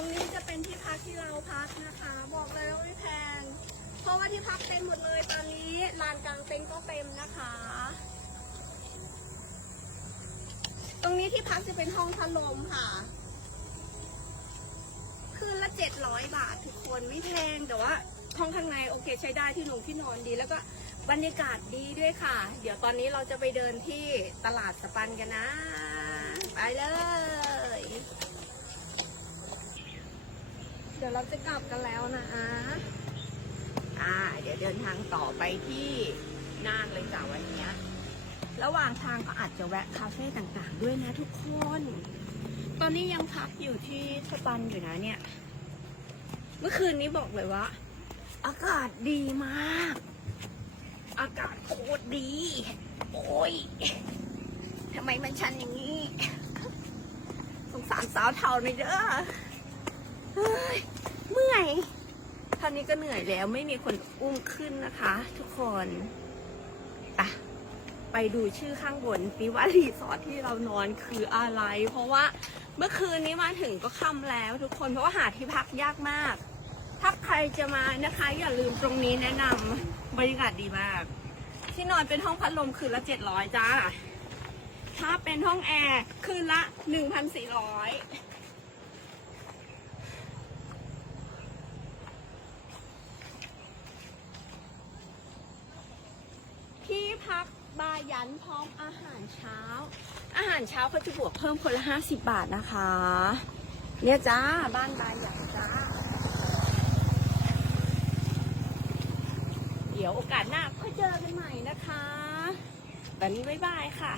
รงนี้จะเป็นที่พักที่เราพักนะคะ บอกเลยว่าไม่แพง เพราะว่าที่พักเต็มหมดเลยตอนนี้ลานกลางเต็นท์ก็เต็มนะคะ ตรงนี้ที่พักจะเป็นห้องพัดลมค่ะ คืนละเจ็ดร้อยบาททุกคนไม่แพงแต่ว่าห้องข้างในโอเคใช้ได้ที่หนุงที่นอนดี แล้วก็บรรยากาศดีด้วยค่ะ เดี๋ยวตอนนี้เราจะไปเดินที่ตลาดสปันกันนะ ไปเลย เดี๋ยวเราจะกลับกันแล้วนะอ่า เดี๋ยวเดินทางต่อไปที่น่านเลยจ้ะวันนี้ ระหว่างทางก็อาจจะแวะคาเฟ่ต่างๆ ด้วยนะทุกคน ตอนนี้ยังพักอยู่ที่สปันอยู่นะเนี่ย เมื่อคืนนี้บอกเลยว่า อากาศดีมาก อากาศโคตรดี โอ้ยทำไมมันชันอย่างนี้ สงสารสาวเท่าหน่อยเด้อเฮ้ยอย ท่านี้ก็เหนื่อยแล้วไม่มีคนอุ้มขึ้นนะคะ ทุกคนอะไปดูชื่อข้างบนสิว่ารีสอร์ทที่เรานอนคืออะไร เพราะว่าเมื่อคืนนี้มาถึงก็ค่ำแล้วทุกคนเพราะว่าหาที่พักยากมาก ถ้าใครจะมานะคะ อย่าลืมตรงนี้แนะนำบรรยากาศดีมาก ที่นอนเป็นห้องพัดลมคืนละเจ็ดร้อยจ้า ถ้าเป็นห้องแอร์คืนละหนึ่งพันสี่ร้อยที่ พักบายันพร้อมอาหารเช้า อาหารเช้าเขาจะบวกเพิ่มคนละห้าสิบบาทนะคะ เนี่ยจ้าบ้านบายันจ้า เดี๋ยวโอกาสหน้าค่อยเจอกันใหม่นะคะ ตอนนี้บ๊ายบายค่ะ